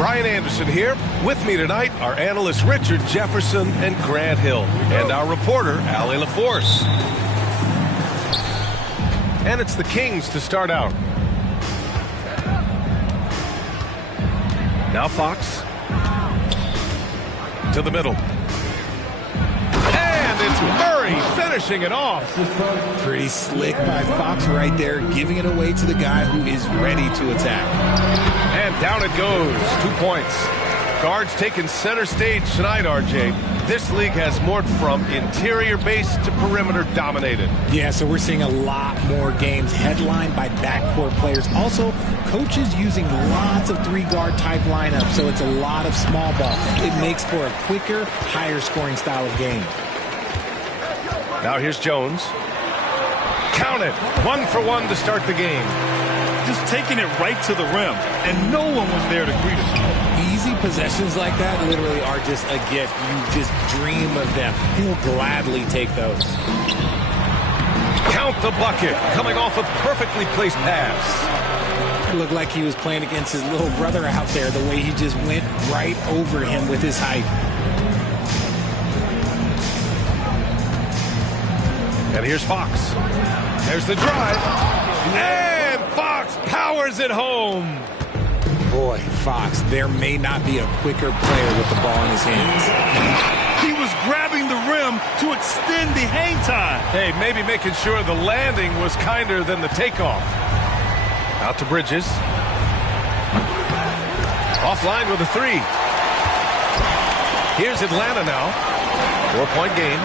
Brian Anderson here. With me tonight are analysts Richard Jefferson and Grant Hill, and our reporter, Allie LaForce. And it's the Kings to start out. Now Fox. To the middle. And it's Murray finishing it off. Pretty slick by Fox right there, giving it away to the guy who is ready to attack. And down it goes. 2 points. Guards taking center stage tonight, RJ. This league has morphed from interior base to perimeter dominated. Yeah, so we're seeing a lot more games headlined by backcourt players. Also, coaches using lots of three-guard type lineups, so it's a lot of small ball. It makes for a quicker, higher-scoring style of game. Now here's Jones. Count it. 1 for 1 to start the game. Just taking it right to the rim, and no one was there to greet him. Easy possessions like that literally are just a gift. You just dream of them. He'll gladly take those. Count the bucket, coming off a perfectly placed pass. It looked like he was playing against his little brother out there, the way he just went right over him with his height. And here's Fox. There's the drive. And Fox powers it home. Boy, Fox, there may not be a quicker player with the ball in his hands. He was grabbing the rim to extend the hang time. Hey, maybe making sure the landing was kinder than the takeoff. Out to Bridges. Offline with a 3. Here's Atlanta now. 4-point game.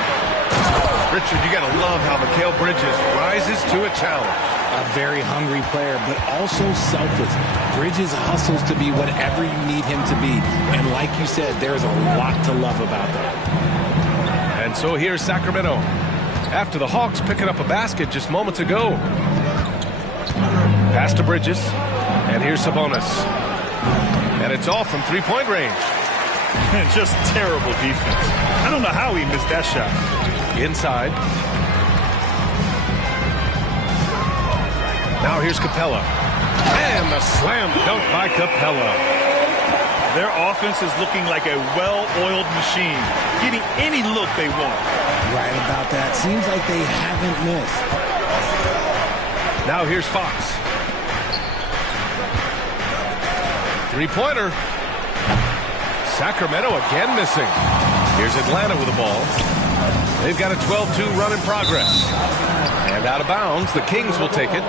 Richard, you got to love how Mikal Bridges rises to a challenge. A very hungry player, but also selfless. Bridges hustles to be whatever you need him to be. And like you said, there's a lot to love about that. And so here's Sacramento. After the Hawks picking up a basket just moments ago. Pass to Bridges. And here's Sabonis. And it's all from three-point range. And just terrible defense. I don't know how he missed that shot. Inside. Now here's Capella. And the slam dunk by Capella. Their offense is looking like a well-oiled machine, getting any look they want. Right about that. Seems like they haven't missed. Now here's Fox. Three-pointer. Sacramento again missing. Here's Atlanta with the ball. They've got a 12-2 run in progress. And out of bounds, the Kings will take it.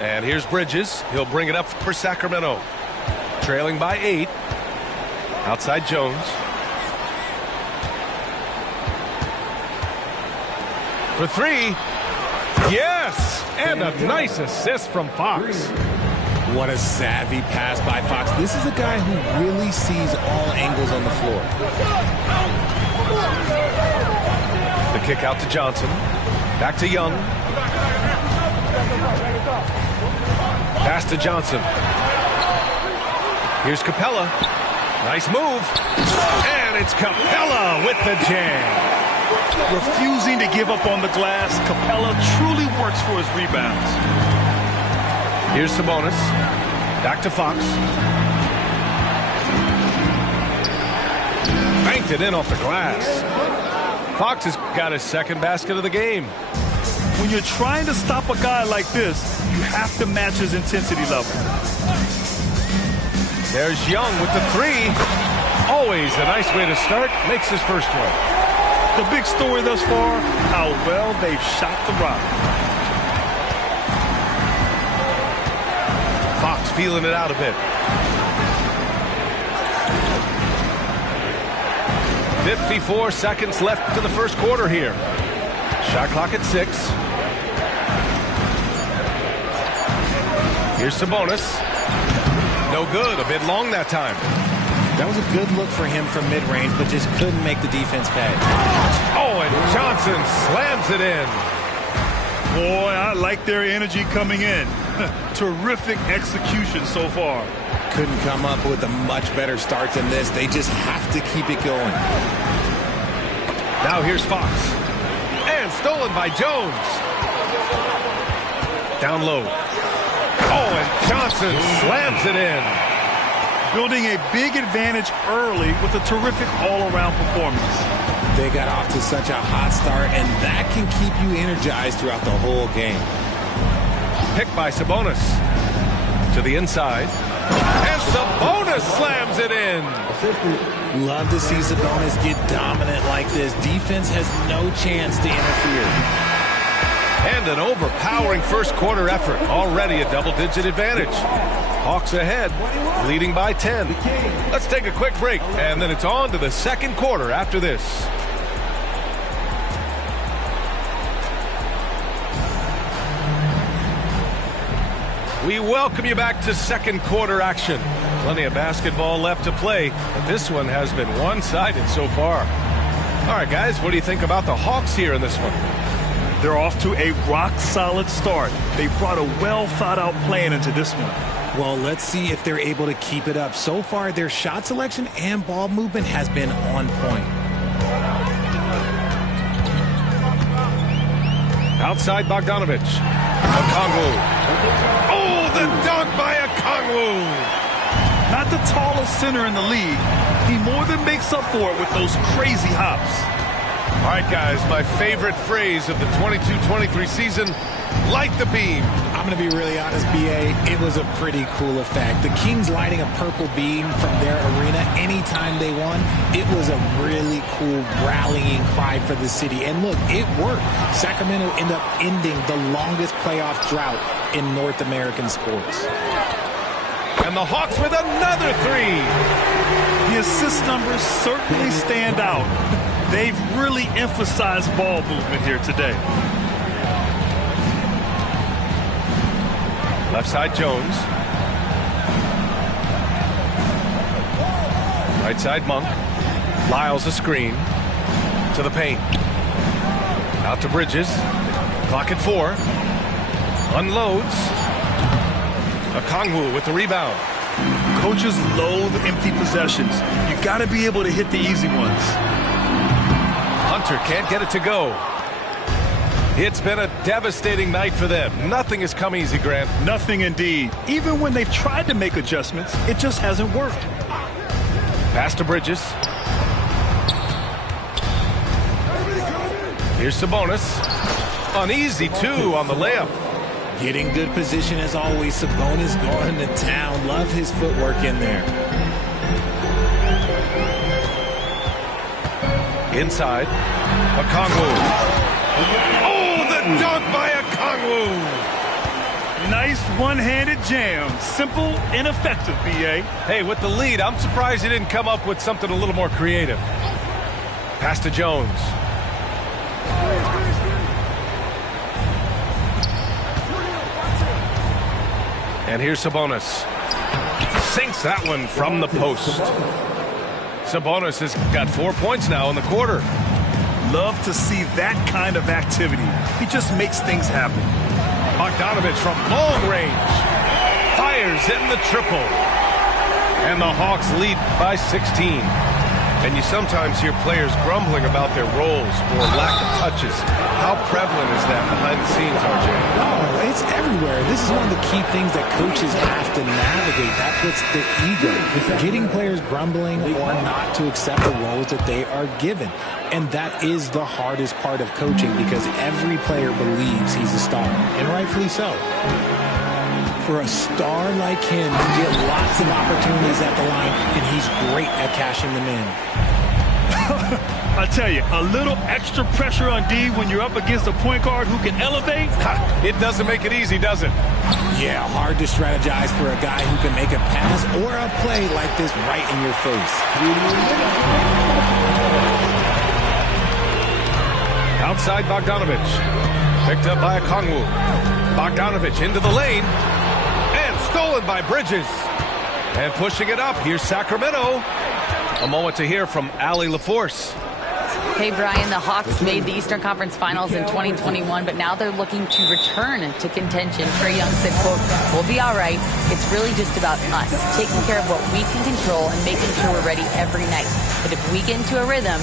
And here's Bridges. He'll bring it up for Sacramento. Trailing by 8. Outside Jones. For 3. Yes! And a nice assist from Fox. What a savvy pass by Fox. This is a guy who really sees all angles on the floor. The kick out to Johnson. Back to Young. Pass to Johnson. Here's Capella. Nice move. And it's Capella with the jam. Refusing to give up on the glass, Capella truly works for his rebounds. Here's Sabonis. Back to Fox. Banked it in off the glass. Fox has got his second basket of the game. When you're trying to stop a guy like this, you have to match his intensity level. There's Young with the 3. Always a nice way to start. Makes his first one. The big story thus far, how well they've shot the rock. Fox feeling it out a bit. 54 seconds left to the first quarter here. Shot clock at 6. Here's Sabonis. No good. A bit long that time. That was a good look for him from mid-range, but just couldn't make the defense pay. Oh, and Johnson slams it in. Boy, I like their energy coming in. Terrific execution so far. Couldn't come up with a much better start than this. They just have to keep it going. Now here's Fox. And stolen by Jones. Down low. Oh, and Johnson slams it in. Building a big advantage early with a terrific all-around performance. They got off to such a hot start, and that can keep you energized throughout the whole game. Picked by Sabonis. To the inside. And Sabonis slams it in. Love to see Sabonis get dominant like this. Defense has no chance to interfere. And an overpowering first quarter effort. Already a double-digit advantage. Hawks ahead, leading by 10. Let's take a quick break, and then it's on to the second quarter after this. We welcome you back to second quarter action. Plenty of basketball left to play, but this one has been one-sided so far. All right, guys, what do you think about the Hawks here in this one? They're off to a rock-solid start. They brought a well-thought-out plan into this one. Well, let's see if they're able to keep it up. So far, their shot selection and ball movement has been on point. Outside Bogdanovic. Okongwu. Oh, the dunk by Okongwu. Not the tallest center in the league. He more than makes up for it with those crazy hops. All right, guys, my favorite phrase of the 22-23 season, light the beam. I'm going to be really honest, B.A., it was a pretty cool effect. The Kings lighting a purple beam from their arena anytime they won, it was a really cool rallying cry for the city. And look, it worked. Sacramento ended up ending the longest playoff drought in North American sports. And the Hawks with another three. The assist numbers certainly stand out. They've really emphasized ball movement here today. Left side, Jones. Right side, Monk. Lyles a screen. To the paint. Out to Bridges. Clock at 4. Unloads. Okongwu with the rebound. Coaches loathe empty possessions. You got to be able to hit the easy ones. Hunter can't get it to go. It's been a devastating night for them. Nothing has come easy, Grant. Nothing indeed. Even when they've tried to make adjustments, it just hasn't worked. Pass to Bridges. Here's Sabonis. Uneasy, too, on the layup. Getting good position as always. Sabonis going to town. Love his footwork in there. Inside. Okongwu. Oh, the dunk by Okongwu. Nice one-handed jam. Simple and effective, B.A. Hey, with the lead, I'm surprised he didn't come up with something a little more creative. Pass to Jones. And here's Sabonis. Sinks that one from the post. Sabonis has got 4 points now in the quarter. Love to see that kind of activity. He just makes things happen. Bogdanovic from long range. Fires in the triple. And the Hawks lead by 16. And you sometimes hear players grumbling about their roles or lack of touches. How prevalent is that behind the scenes, RJ? Oh, it's everywhere. This is one of the key things that coaches have to navigate. That puts the ego. Getting players grumbling or not to accept the roles that they are given. And that is the hardest part of coaching because every player believes he's a star, and rightfully so. For a star like him, you get lots of opportunities at the line, and he's great at cashing them in. I tell you, a little extra pressure on D when you're up against a point guard who can elevate. It doesn't make it easy, does it? Yeah, hard to strategize for a guy who can make a pass or a play like this right in your face. Outside Bogdanovich. Picked up by Okongwu. Bogdanovich into the lane. And stolen by Bridges. And pushing it up, here's Sacramento. A moment to hear from Allie LaForce. Hey, Brian, the Hawks made the Eastern Conference Finals in 2021, but now they're looking to return to contention. Trae Young said, quote, "We'll be all right. It's really just about us, taking care of what we can control and making sure we're ready every night. But if we get into a rhythm,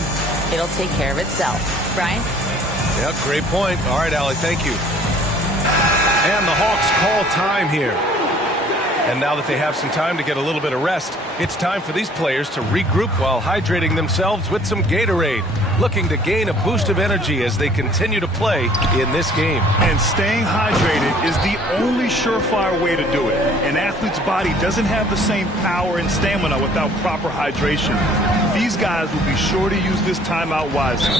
it'll take care of itself." Brian? Yep, great point. All right, Allie, thank you. And the Hawks call time here. And now that they have some time to get a little bit of rest, it's time for these players to regroup while hydrating themselves with some Gatorade, looking to gain a boost of energy as they continue to play in this game. And staying hydrated is the only surefire way to do it. An athlete's body doesn't have the same power and stamina without proper hydration. These guys will be sure to use this timeout wisely.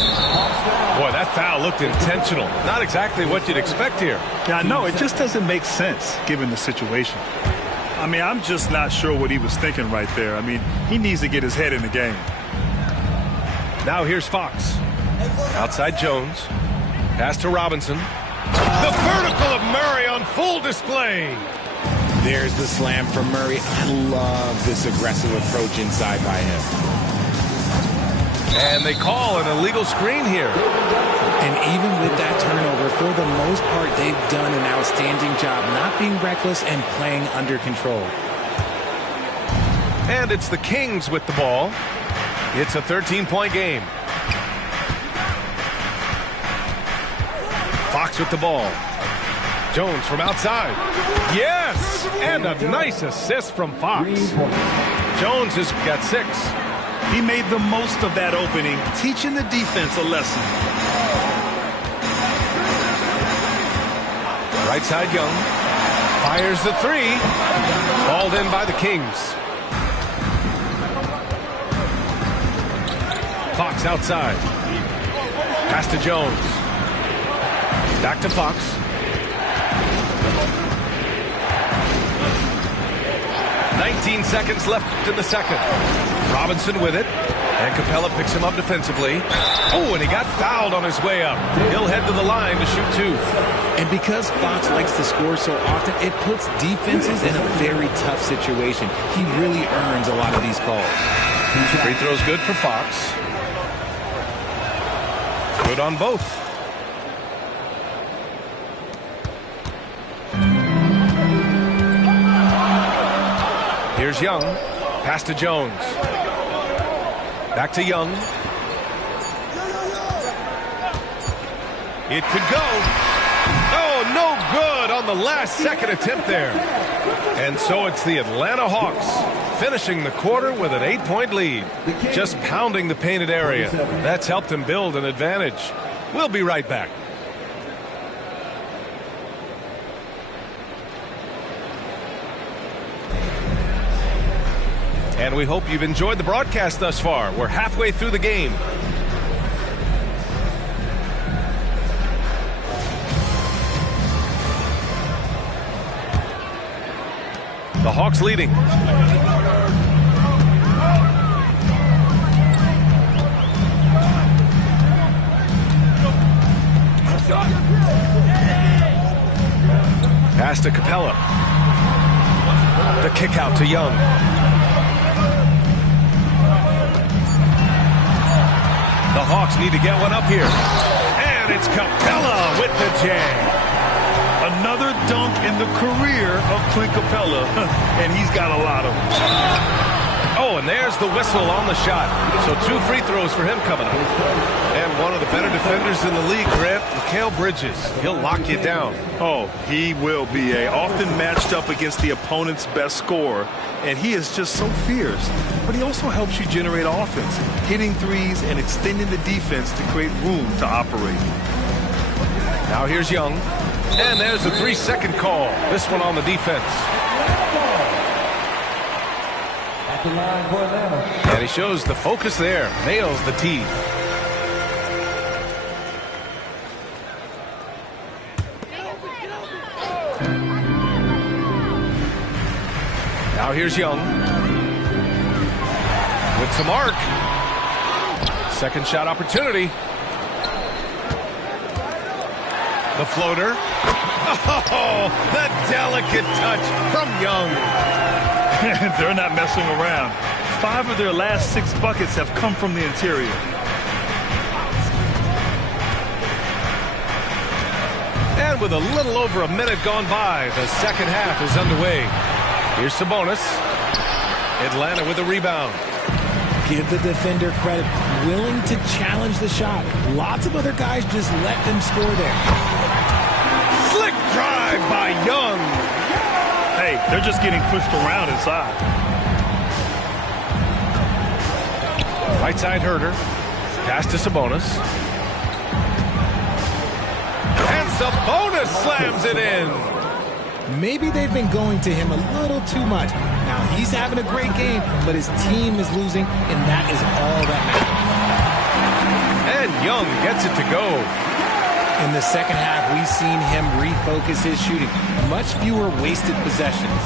Boy, that foul looked intentional. Not exactly what you'd expect here. Yeah, I know. It just doesn't make sense given the situation. I mean, I'm just not sure what he was thinking right there. I mean, he needs to get his head in the game. Now here's Fox. Outside Jones. Pass to Robinson. The vertical of Murray on full display. There's the slam from Murray. I love this aggressive approach inside by him. And they call an illegal screen here. And even with that turnover, for the most part, they've done an outstanding job not being reckless and playing under control. And it's the Kings with the ball. It's a 13-point game. Fox with the ball. Jones from outside. Yes! And a nice assist from Fox. Jones has got 6. He made the most of that opening, teaching the defense a lesson. Right side Young. Fires the 3. Called in by the Kings. Fox outside. Pass to Jones. Back to Fox. "19 seconds left in the second. Robinson with it. And Capella picks him up defensively. Oh, and he got fouled on his way up. He'll head to the line to shoot 2. And because Fox likes to score so often, it puts defenses in a very tough situation. He really earns a lot of these calls. Free throw's good for Fox. Good on both. Here's Young. Pass to Jones. Back to Young. It could go. Oh, no good on the last second attempt there. And so it's the Atlanta Hawks finishing the quarter with an 8-point lead. Just pounding the painted area. That's helped them build an advantage. We'll be right back. And we hope you've enjoyed the broadcast thus far. We're halfway through the game. The Hawks leading. Pass to Capella. The kick out to Young. The Hawks need to get one up here. And it's Capella with the jam. Another dunk in the career of Clint Capella, and he's got a lot of them. Oh, and there's the whistle on the shot. So 2 free throws for him coming up. And one of the better defenders in the league, Grant, Mikal Bridges. He'll lock you down. Oh, he will be often matched up against the opponent's best scorer. And he is just so fierce. But he also helps you generate offense, hitting threes and extending the defense to create room to operate. Now here's Young. And there's a 3-second call. This one on the defense. And he shows the focus there. Nails the tee. Now here's Young. With some arc. Second shot opportunity. The floater. Oh, the delicate touch from Young. They're not messing around. 5 of their last 6 buckets have come from the interior. And with a little over a minute gone by, the second half is underway. Here's Sabonis. Atlanta with a rebound. Give the defender credit. Willing to challenge the shot. Lots of other guys just let them score there. Slick drive by Young. Hey, they're just getting pushed around inside. Right side Herder. Pass to Sabonis. And Sabonis slams it in. Maybe they've been going to him a little too much. Now he's having a great game, but his team is losing, and that is all that matters. And Young gets it to go. In the second half, we've seen him refocus his shooting. Much fewer wasted possessions.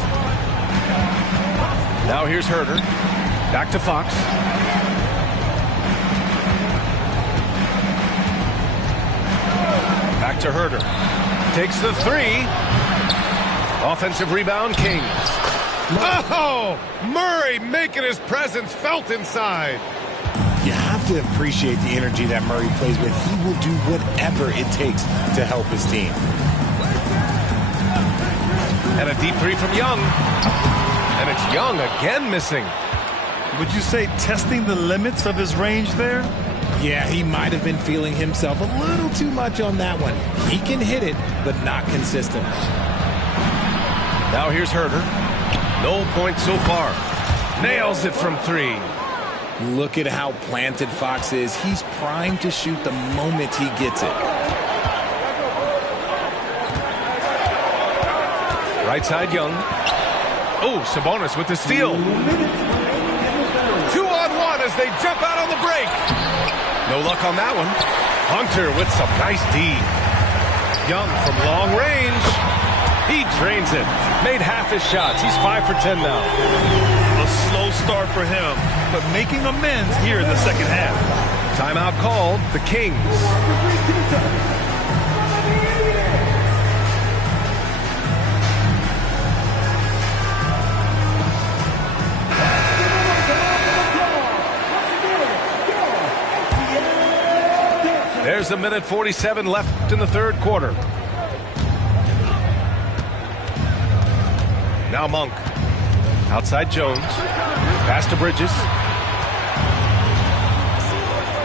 Now here's Herder. Back to Fox. Back to Herder. Takes the three. Offensive rebound, Kings. Oh! Murray making his presence felt inside. You have to appreciate the energy that Murray plays with. He will do whatever it takes to help his team. And a deep three from Young. And it's Young again missing. Would you say testing the limits of his range there? Yeah, he might have been feeling himself a little too much on that one. He can hit it, but not consistent. Now here's Herder. No points so far. Nails it from three. Look at how planted Fox is. He's primed to shoot the moment he gets it. Right side Young. Oh, Sabonis with the steal. 2-on-1 as they jump out on the break. No luck on that one. Hunter with some nice D. Young from long range. He drains it. Made half his shots. He's 5 for 10 now. A slow start for him, but making amends here in the second half. Timeout called. The Kings. There's a minute 47 left in the third quarter. Now Monk. Outside Jones. Pass to Bridges.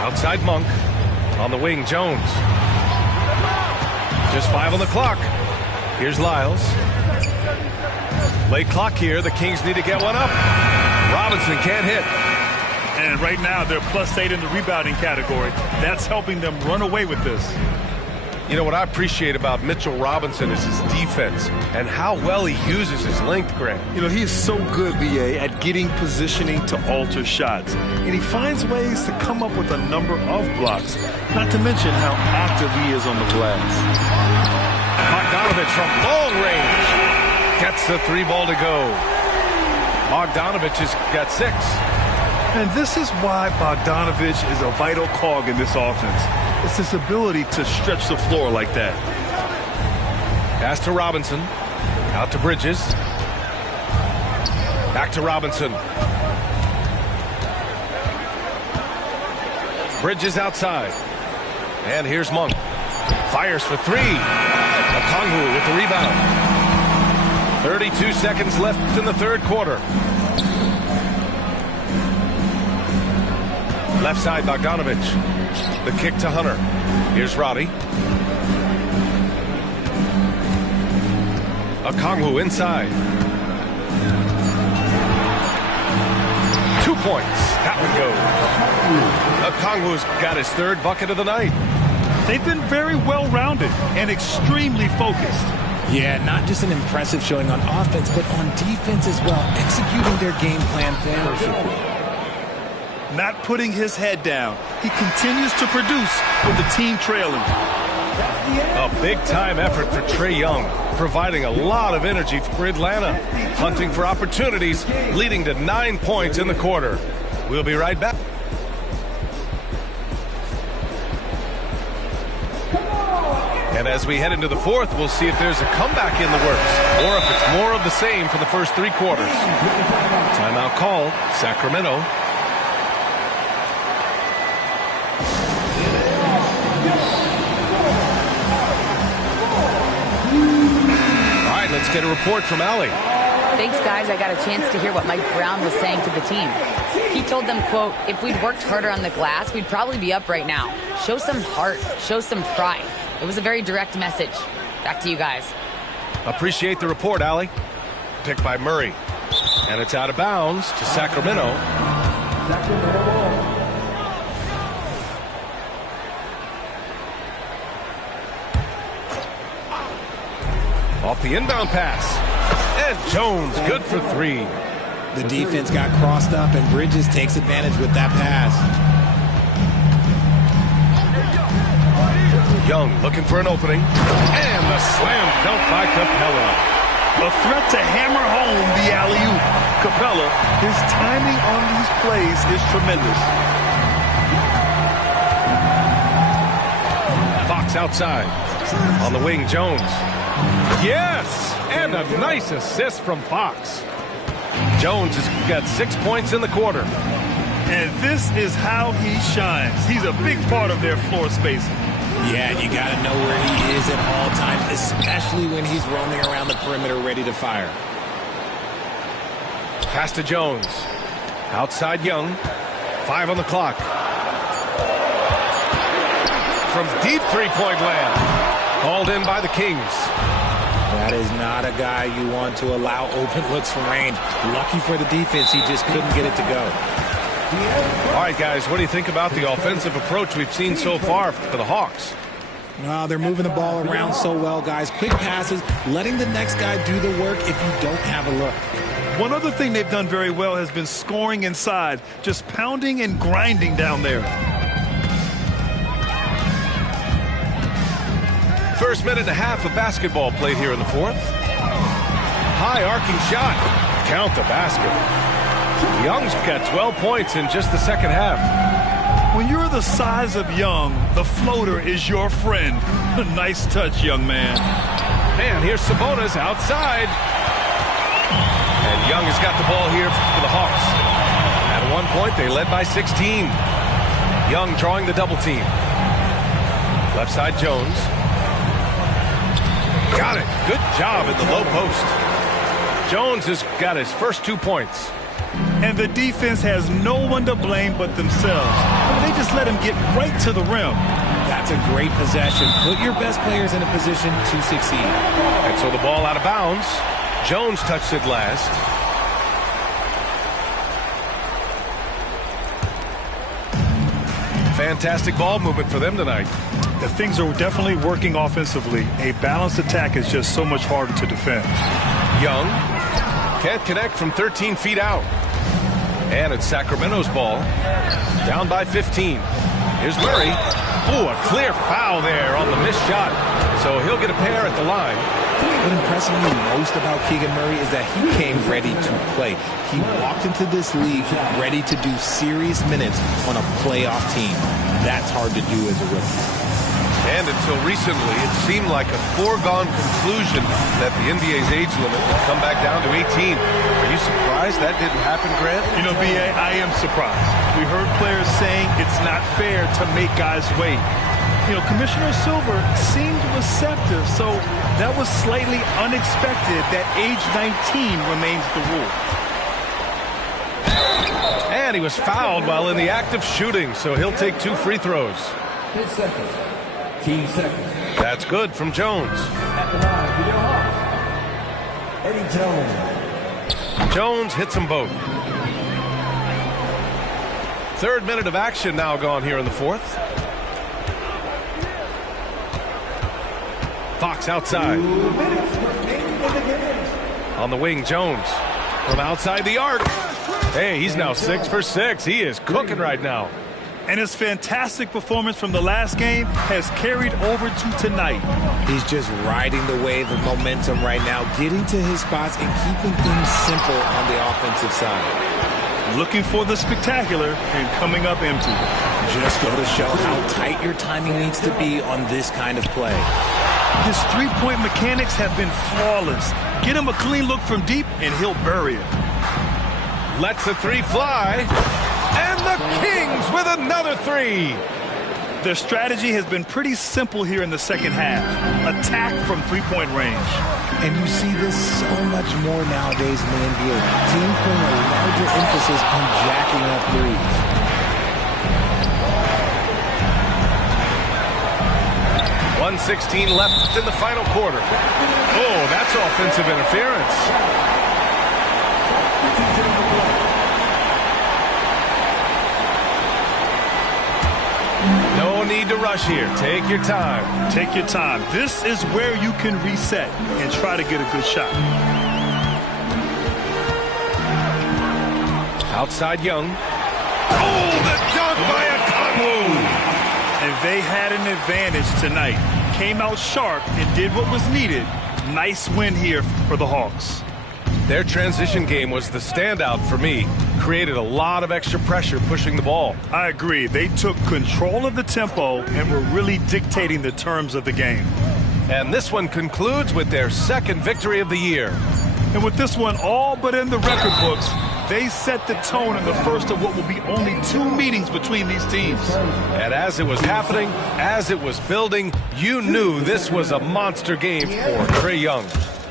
Outside Monk. On the wing, Jones. Just 5 on the clock. Here's Lyles. Late clock here. The Kings need to get one up. Robinson can't hit. And right now, they're +8 in the rebounding category. That's helping them run away with this. You know, what I appreciate about Mitchell Robinson is his defense and how well he uses his length, Grant. You know, he is so good, B.A., at getting positioning to alter shots. And he finds ways to come up with a number of blocks, not to mention how active he is on the glass. Bogdanovich from long range gets the 3-ball to go. Bogdanovich has got 6. And this is why Bogdanovich is a vital cog in this offense. It's his ability to stretch the floor like that. Pass to Robinson. Out to Bridges. Back to Robinson. Bridges outside. And here's Monk. Fires for 3. Okongwu with the rebound. 32 seconds left in the third quarter. Left side, Bogdanovich. The kick to Hunter. Here's Roddy. Okongwu inside. 2 points. That one goes. Okongwu's got his 3rd bucket of the night. They've been very well-rounded and extremely focused. Yeah, not just an impressive showing on offense, but on defense as well, executing their game plan perfectly. Not putting his head down. He continues to produce with the team trailing. A big-time effort for Trae Young, providing a lot of energy for Atlanta, hunting for opportunities, leading to 9 points in the quarter. We'll be right back. And as we head into the fourth, we'll see if there's a comeback in the works or if it's more of the same for the first 3 quarters. Timeout called, Sacramento. All right, let's get a report from Allie. Thanks, guys. I got a chance to hear what Mike Brown was saying to the team. He told them, quote, if we'd worked harder on the glass, we'd probably be up right now. Show some heart. Show some pride. It was a very direct message. Back to you guys. Appreciate the report, Allie. Picked by Murray. And it's out of bounds to Sacramento. Off the inbound pass. And Jones, good for 3. The defense got crossed up, and Bridges takes advantage with that pass. Young looking for an opening. And the slam dunk by Capella. A threat to hammer home the alley-oop. Capella, his timing on these plays is tremendous. Fox outside. On the wing, Jones. Yes! And a nice assist from Fox. Jones has got 6 points in the quarter. And this is how he shines. He's a big part of their floor spacing. Yeah, you got to know where he is at all times, especially when he's roaming around the perimeter ready to fire. Pass to Jones. Outside Young. 5 on the clock. From deep three-point land. Called in by the Kings. That is not a guy you want to allow open looks from range. Lucky for the defense, he just couldn't get it to go. All right, guys, what do you think about the offensive approach we've seen so far for the Hawks? They're moving the ball around so well, guys. Quick passes, letting the next guy do the work if you don't have a look. One other thing they've done very well has been scoring inside, just pounding and grinding down there. First minute and a half of basketball played here in the fourth. High arcing shot. Count the basket. Young's got 12 points in just the second half. When you're the size of Young, the floater is your friend. Nice touch, young man. And here's Sabonis outside. And Young has got the ball here for the Hawks. At one point, they led by 16. Young drawing the double team. Left side, Jones. Got it. Good job in the low post. Jones has got his first 2 points. And the defense has no one to blame but themselves. They just let him get right to the rim. That's a great possession. Put your best players in a position to succeed. And so the ball out of bounds. Jones touched it last. Fantastic ball movement for them tonight. The things are definitely working offensively. A balanced attack is just so much harder to defend. Young can't connect from 13 feet out. And it's Sacramento's ball. Down by 15. Here's Murray. Oh, a clear foul there on the missed shot. So he'll get a pair at the line. What impresses me most about Keegan Murray is that he came ready to play. He walked into this league ready to do serious minutes on a playoff team. That's hard to do as a rookie. And until recently, it seemed like a foregone conclusion that the NBA's age limit would come back down to 18. Are you surprised that didn't happen, Grant? You know, B.A., I am surprised. We heard players saying it's not fair to make guys wait. You know, Commissioner Silver seemed receptive, so that was slightly unexpected that age 19 remains the rule. And he was fouled while in the act of shooting, so he'll take 2 free throws. 10 seconds. Team seconds. That's good from Jones. At the line, Eddie Jones. Jones hits them both. Third minute of action now gone here in the fourth. Fox outside. On the wing, Jones. From outside the arc. Hey, he's now 6 for 6. He is cooking right now. And his fantastic performance from the last game has carried over to tonight. He's just riding the wave of momentum right now, getting to his spots and keeping things simple on the offensive side. Looking for the spectacular and coming up empty. Just go to show how tight your timing needs to be on this kind of play. His three-point mechanics have been flawless. Get him a clean look from deep and he'll bury it. Lets the three fly. And the Kings with another three. Their strategy has been pretty simple here in the second half. Attack from three-point range. And you see this so much more nowadays in the NBA. Teams putting a larger emphasis on jacking up threes. .116 left in the final quarter. Oh, that's offensive interference. No need to rush here. Take your time. Take your time. This is where you can reset and try to get a good shot. Outside Young. Oh, the dunk by Okongwu. And they had an advantage tonight. Came out sharp and did what was needed. Nice win here for the Hawks. Their transition game was the standout for me. Created a lot of extra pressure pushing the ball. I agree. They took control of the tempo and were really dictating the terms of the game. And this one concludes with their second victory of the year. And with this one all but in the record books, they set the tone in the first of what will be only 2 meetings between these teams. And as it was happening, as it was building, you knew this was a monster game for Trae Young.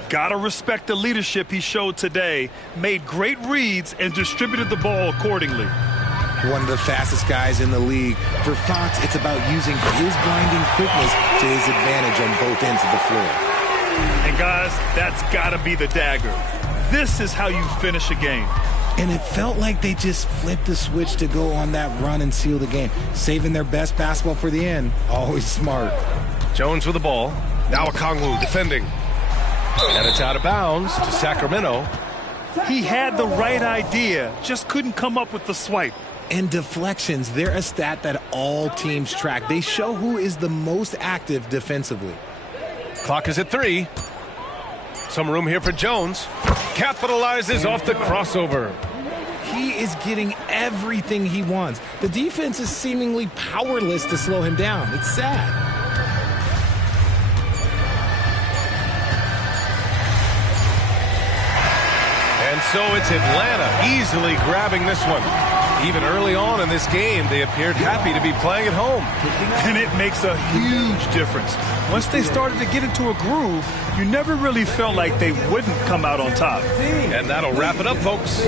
Gotta respect the leadership he showed today. Made great reads and distributed the ball accordingly. One of the fastest guys in the league. For Fox, it's about using his blinding quickness to his advantage on both ends of the floor. And guys, that's gotta be the dagger. This is how you finish a game. And it felt like they just flipped the switch to go on that run and seal the game. Saving their best basketball for the end. Always smart. Jones with the ball. Now Okongwu defending. And it's out of bounds to Sacramento. He had the right idea, just couldn't come up with the swipe. And deflections, they're a stat that all teams track. They show who is the most active defensively. Clock is at 3. Some room here for Jones. Capitalizes off the crossover. He is getting everything he wants. The defense is seemingly powerless to slow him down. It's sad. And so it's Atlanta easily grabbing this one. Even early on in this game, they appeared happy to be playing at home. And it makes a huge difference. Once they started to get into a groove, you never really felt like they wouldn't come out on top. And that'll wrap it up, folks.